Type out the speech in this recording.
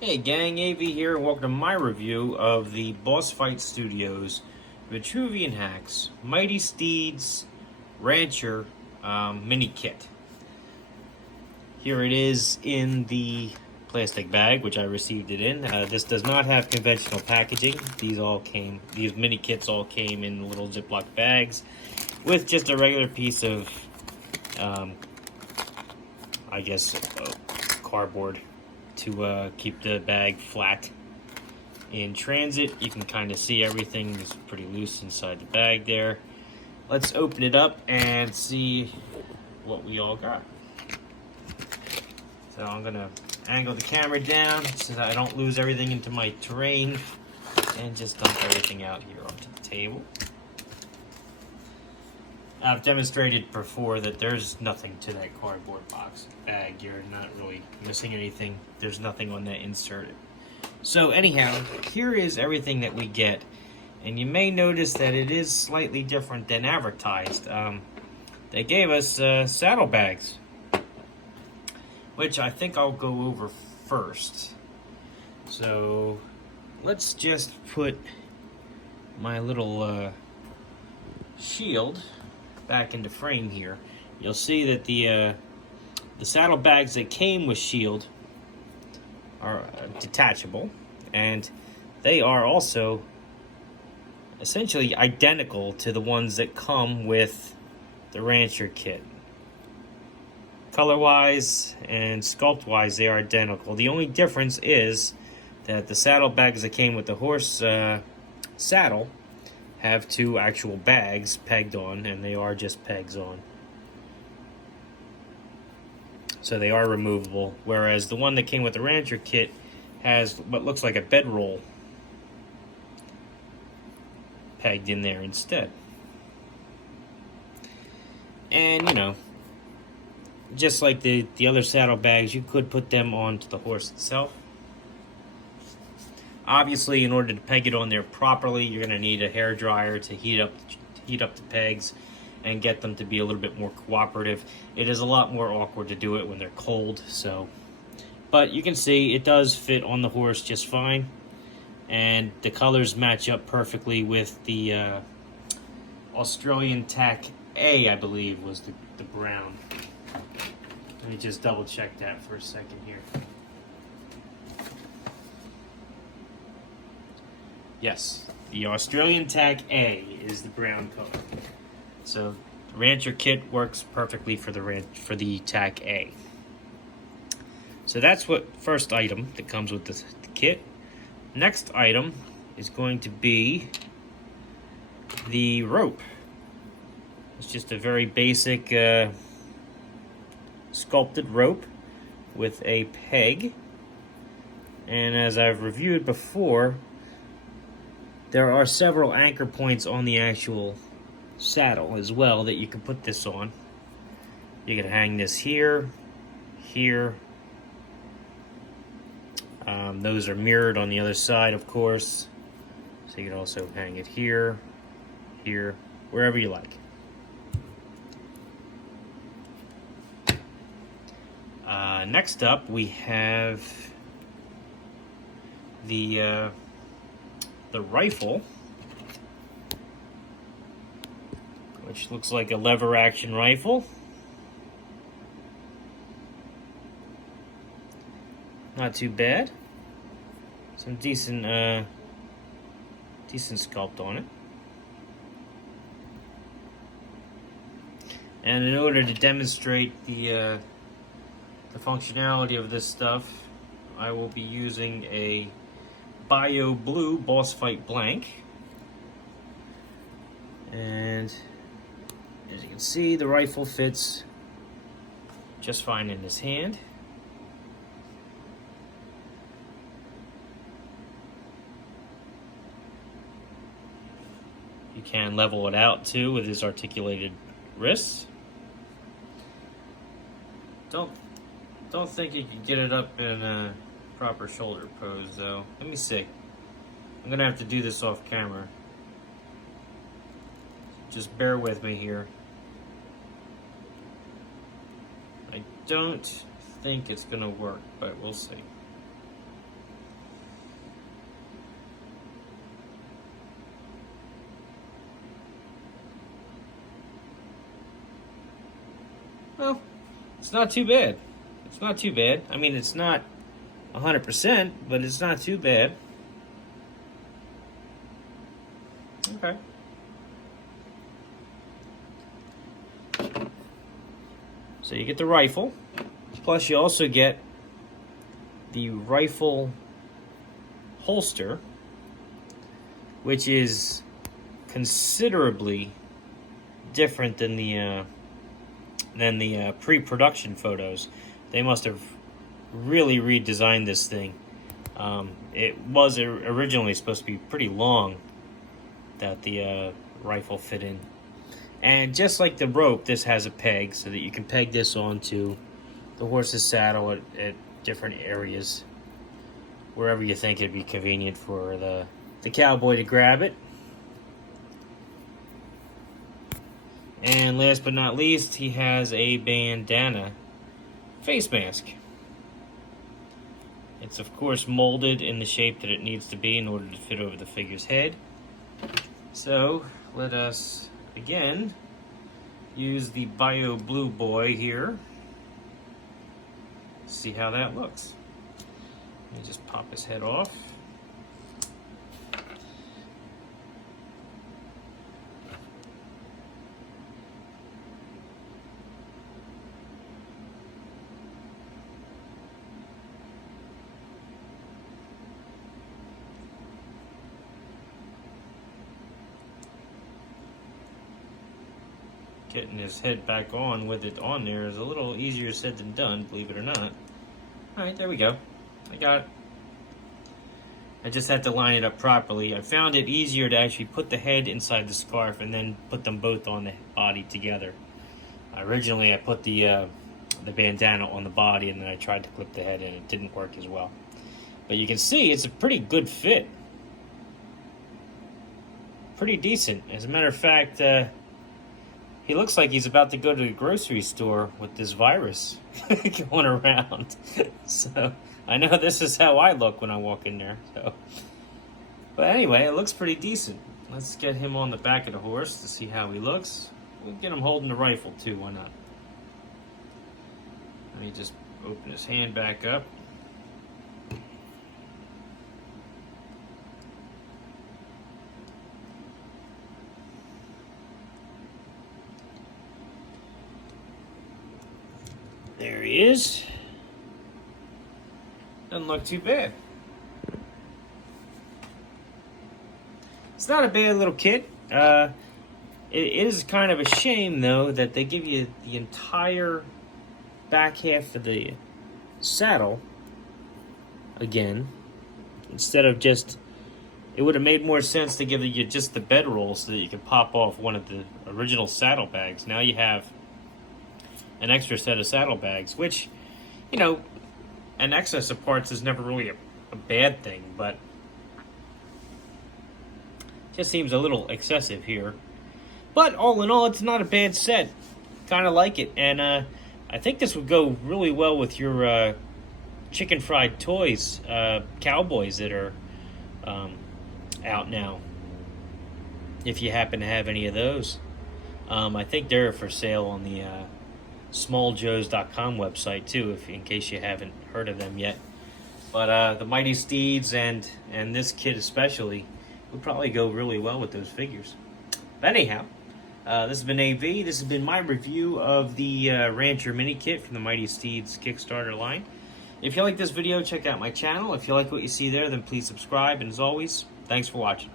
Hey gang, AV here, and welcome to my review of the Boss Fight Studios Vitruvian Hacks Mighty Steeds Rancher mini kit. Here it is in the plastic bag, which I received it in. This does not have conventional packaging. These mini kits all came in little Ziploc bags with just a regular piece of, cardboard to keep the bag flat. In transit, you can kind of see everything is pretty loose inside the bag there. Let's open it up and see what we all got. So I'm gonna angle the camera down so that I don't lose everything into my terrain and just dump everything out here onto the table. I've demonstrated before that there's nothing to that cardboard box bag. You're not really missing anything. There's nothing on that inserted. So anyhow, here is everything that we get. And you may notice that it is slightly different than advertised. They gave us saddlebags, which I think I'll go over first. So let's just put my little shield back into frame here. You'll see that the saddlebags that came with shield are detachable, and they are also essentially identical to the ones that come with the Rancher kit. Color-wise and sculpt-wise, they are identical. The only difference is that the saddlebags that came with the horse saddle have two actual bags pegged on, and they are just pegs on. So they are removable, whereas the one that came with the Rancher kit has what looks like a bedroll pegged in there instead. And, you know, just like the other saddlebags, you could put them onto the horse itself. Obviously, in order to peg it on there properly, you're going to need a hairdryer to heat up the pegs and get them to be a little bit more cooperative. It is a lot more awkward to do it when they're cold, but you can see it does fit on the horse just fine, and the colors match up perfectly with the Australian Tack A, I believe, was the brown. Let me just double check that for a second here. Yes, the Australian Tack A is the brown color. So the Rancher kit works perfectly for the Tack A. So that's what first item that comes with the kit. Next item is going to be the rope. It's just a very basic sculpted rope with a peg. And as I've reviewed before, there are several anchor points on the actual saddle as well that you can put this on. You can hang this here, here. Those are mirrored on the other side, of course. So you can also hang it here, here, wherever you like. Next up, we have the rifle, which looks like a lever action rifle. Not too bad. Some decent sculpt on it. And in order to demonstrate the functionality of this stuff, I will be using a Bio Blue Boss Fight blank. And as you can see, the rifle fits just fine in his hand. You can level it out too with his articulated wrists. Don't think you can get it up in a proper shoulder pose though. Let me see. I'm gonna have to do this off camera. Just bear with me here. I don't think it's gonna work, but we'll see. It's not too bad. It's not too bad. I mean, it's not 100%, but it's not too bad. Okay. So you get the rifle, plus you also get the rifle holster, which is considerably different than the pre-production photos. They must have really redesigned this thing. It was originally supposed to be pretty long that the rifle fit in. And just like the rope, this has a peg so that you can peg this onto the horse's saddle at different areas, wherever you think it'd be convenient for the cowboy to grab it. And last but not least, he has a bandana face mask. It's of course molded in the shape that it needs to be in order to fit over the figure's head. So let us again use the Bio Blue Boy here. See how that looks. Let me just pop his head off. Getting his head back on with it on there is a little easier said than done, believe it or not. Alright, there we go. I got it. I just had to line it up properly. I found it easier to actually put the head inside the scarf and then put them both on the body together. Originally, I put the bandana on the body and then I tried to clip the head in. It didn't work as well. But you can see it's a pretty good fit. Pretty decent. As a matter of fact, he looks like he's about to go to the grocery store with this virus going around. So I know this is how I look when I walk in there. So, but anyway, it looks pretty decent. Let's get him on the back of the horse to see how he looks. We'll get him holding the rifle too, why not? Let me just open his hand back up. There he is. Doesn't look too bad. It's not a bad little kit. It is kind of a shame, though, that they give you the entire back half of the saddle again, instead of just... It would have made more sense to give you just the bedroll so that you could pop off one of the original saddlebags. Now you have an extra set of saddlebags, which, you know, an excess of parts is never really a bad thing, but just seems a little excessive here. But all in all, it's not a bad set. Kind of like it, and I think this would go really well with your chicken fried toys, cowboys that are out now. If you happen to have any of those, I think they're for sale on the smalljoes.com website too, if in case you haven't heard of them yet. But the Mighty Steeds and this kit especially would probably go really well with those figures. But anyhow, this has been AV. This has been my review of the Rancher mini kit from the Mighty Steeds Kickstarter line. If you like this video, check out my channel. If you like what you see there, then please subscribe. And as always, thanks for watching.